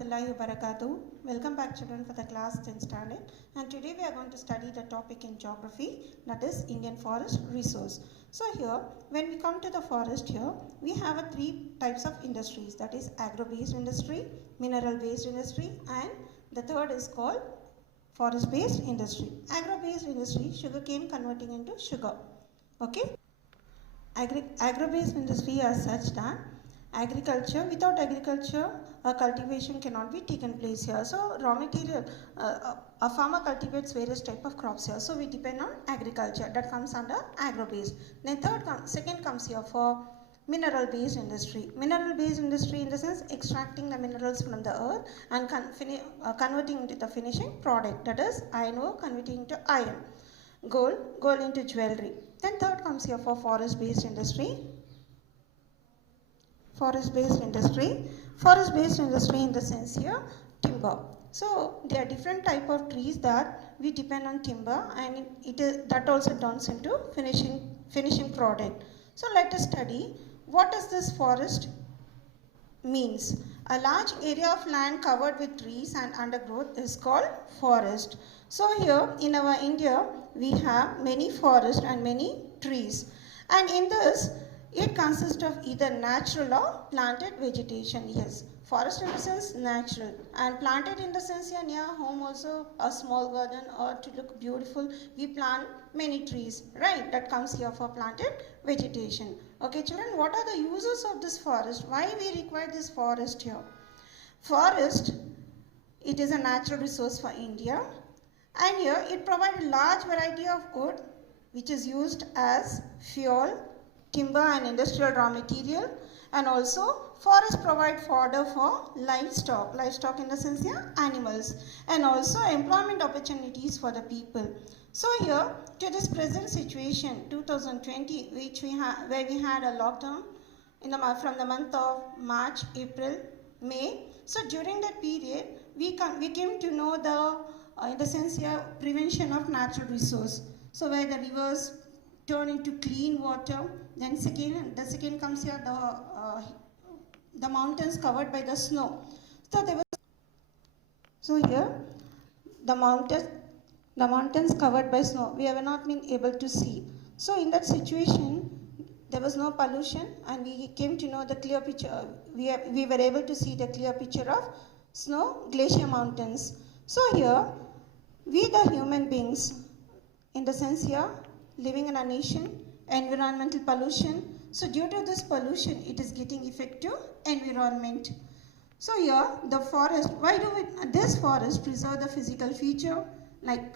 warahmatullahi wabarakatuh. Welcome back children for the class 10 standard, and today we are going to study the topic in geography, that is Indian forest resource. So here when we come to the forest, here we have three types of industries, that is agro based industry, mineral based industry, and the third is called forest based industry. Agro based industry, sugarcane converting into sugar. Okay, agro based industry as such that without agriculture cultivation cannot be taken place here. So raw material, a farmer cultivates various type of crops here, so we depend on agriculture, that comes under agro based. Then second comes here for mineral based industry. Mineral based industry in the sense extracting the minerals from the earth and converting into the finishing product, that is iron ore converting into iron, gold into jewelry. Then third comes here for forest based industry. Forest based industry in the sense here timber. So there are different type of trees that we depend on timber, and that also turns into finishing product. So let us study what is this forest means. A large area of land covered with trees and undergrowth is called forest. So here in our India we have many forests and many trees, and in this it consists of either natural or planted vegetation. Yes, forest in the sense natural, and planted in the sense here near home also, a small garden, or to look beautiful we plant many trees, right? That comes here for planted vegetation. Okay children, what are the uses of this forest? Why we require this forest here? Forest, it is a natural resource for India, and here it provides a large variety of wood which is used as fuel, timber and industrial raw material, and also forests provide fodder for livestock in the sense here animals, and also employment opportunities for the people. So here to this present situation 2020, where we had a lockdown from the month of March, April, May. So during that period we came to know the in the sense here prevention of natural resource. So where the rivers turn into clean water. Then the second comes here the mountains covered by the snow. So here the mountains covered by snow, we have not been able to see. So in that situation there was no pollution, and we came to know the clear picture. We were able to see the clear picture of snow glacier mountains. So here we the human beings, in the sense here living in a nation, environmental pollution. So due to this pollution it is getting effect to environment. So here the forest, this forest preserve the physical feature like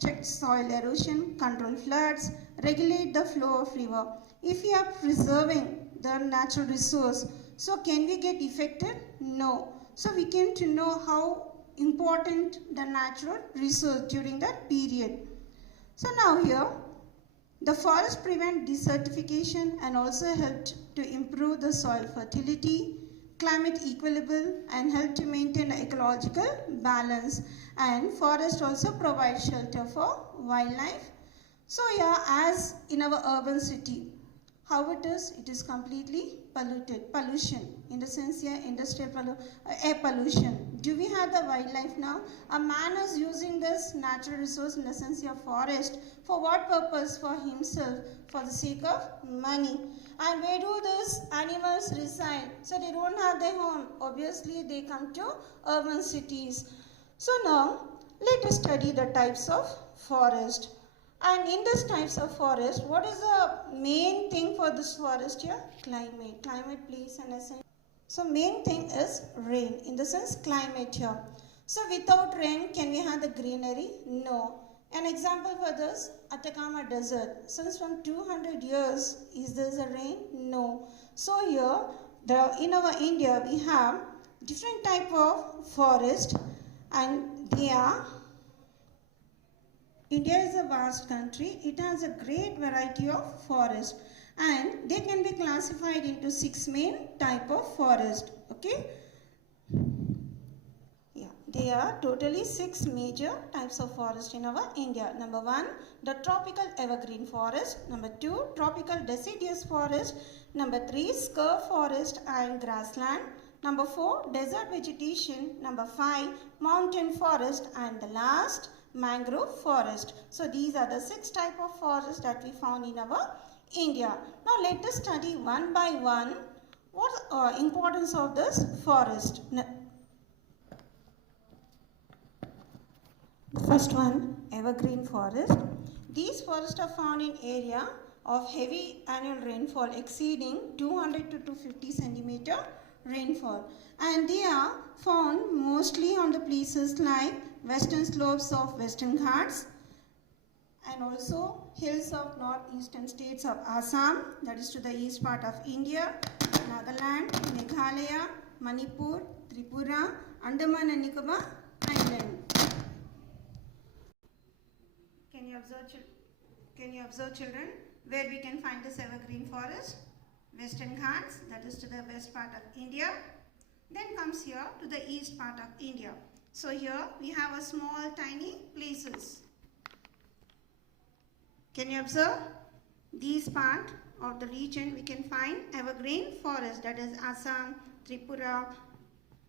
check soil erosion, control floods, regulate the flow of river. If we are preserving the natural resource, so can we get affected? No. So we came to know how important the natural resource during that period. So now here the forest prevent desertification and also helped to improve the soil fertility, climate equilibrium, and help to maintain ecological balance. And forest also provide shelter for wildlife. So yeah, as in our urban city, how it is completely pollution, in the sense here industrial air pollution. Do we have the wildlife now? A man is using this natural resource, in the sense here forest, for what purpose? For himself, for the sake of money. And where do these animals reside? So they don't have their home, obviously they come to urban cities. So now let us study the types of forest. And in these types of forest, what is the main thing for this forest here? Climate plays an essential. So main thing is rain, in the sense climate here. So without rain, can we have the greenery? No. An example for this, Atacama Desert. Since from 200 years, is there a rain? No. So here, in our India, we have different type of forest, and they are. India is a vast country. It has a great variety of forest, and they can be classified into 6 main type of forest. Okay. Yeah, there are totally 6 major types of forest in our India. Number 1, the tropical evergreen forest. Number 2, tropical deciduous forest. Number 3, scrub forest and grassland. Number 4, desert vegetation. Number 5, mountain forest. And the last, mangrove forest. So these are the 6 types of forests that we found in our India. Now let us study one by one what importance of this forest. First one, evergreen forest. These forests are found in area of heavy annual rainfall exceeding 200 to 250 centimeter rainfall, and they are found mostly on the places like western slopes of Western Ghats and also hills of northeastern states of Assam, that is to the east part of India, Nagaland, Meghalaya, Manipur, Tripura, Andaman and Nicobar Island. Can you observe, children, where we can find this evergreen forest? Western Ghats, that is to the west part of India. Then comes here to the east part of India. So here we have a small tiny places. Can you observe? These part of the region we can find evergreen forest, that is Assam, Tripura,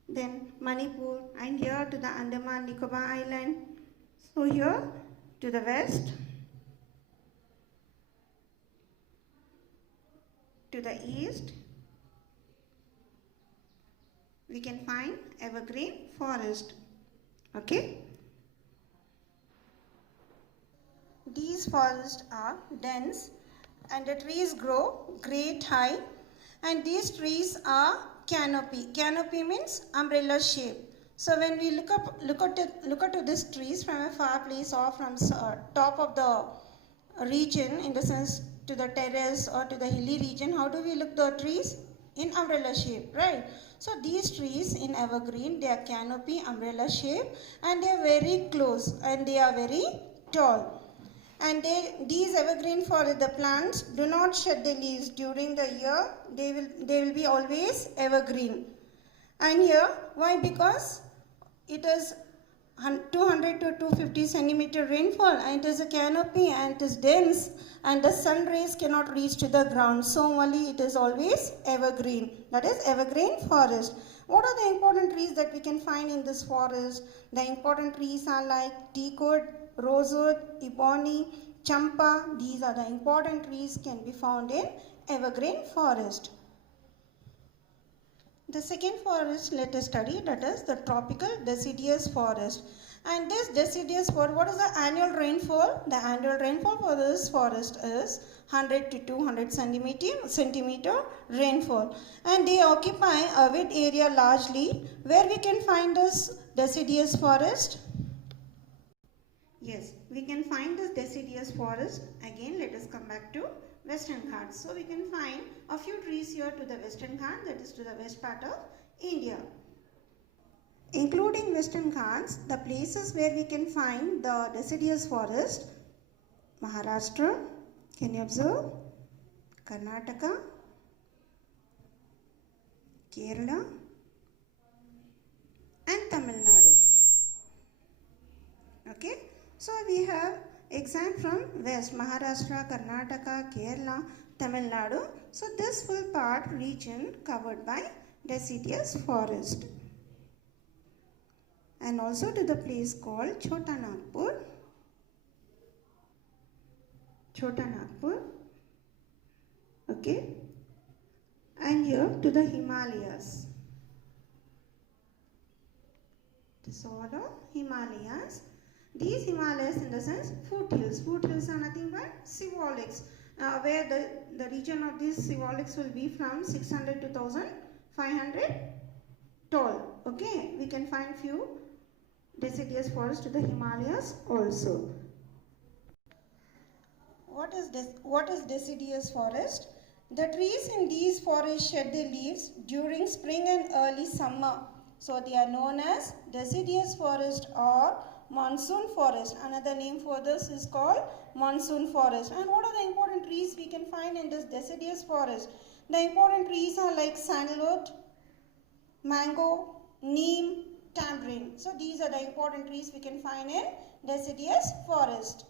then Manipur, and here to the Andaman Nicobar Island. So here to the west, to the east, we can find evergreen forest. Okay. These forests are dense and the trees grow great high, and these trees are canopy. Canopy means umbrella shape. So when we look at these trees from a far place or from top of the region, in the sense to the terrace or to the hilly region, how do we look the trees? In umbrella shape, right? So these trees in evergreen, they are canopy, umbrella shape, and they are very close and they are very tall. And these evergreen forest, the plants do not shed their leaves during the year. They will be always evergreen. And here, why? Because it is 200 to 250 centimeter rainfall, and it is a canopy and it is dense, and the sun rays cannot reach to the ground. So only it is always evergreen. That is evergreen forest. What are the important trees that we can find in this forest? The important trees are like teakwood, rosewood, ebony, champa. These are the important trees can be found in evergreen forest. The second forest let us study, that is the tropical deciduous forest. And this deciduous forest, what is the annual rainfall? The annual rainfall for this forest is 100 to 200 centimeter rainfall. And they occupy a wet area largely. Where we can find this deciduous forest? Yes, we can find this deciduous forest. Again, let us come back to Western Ghats. So we can find a few trees here to the Western Ghats, that is to the west part of India. Including Western Ghats, the places where we can find the deciduous forest: Maharashtra, can you observe? Karnataka, Kerala, and Tamil Nadu. Okay, so we have exam from west: Maharashtra, Karnataka, Kerala, Tamil Nadu. So this full part region covered by deciduous forest. And also to the place called Chota Nagpur. Chota Nagpur. Okay. And here to the Himalayas. This all are Himalayas. These Himalayas, in the sense foothills. Foothills are nothing but symbolics, where the region of these symbolics will be from 600 to 1500 tall. Okay, we can find few deciduous forests to the Himalayas also. What is deciduous forest? The trees in these forests shed their leaves during spring and early summer. So they are known as deciduous forest or monsoon forest. Another name for this is called monsoon forest. And what are the important trees we can find in this deciduous forest? The important trees are like sandalwood, mango, neem, tamarind. So these are the important trees we can find in deciduous forest.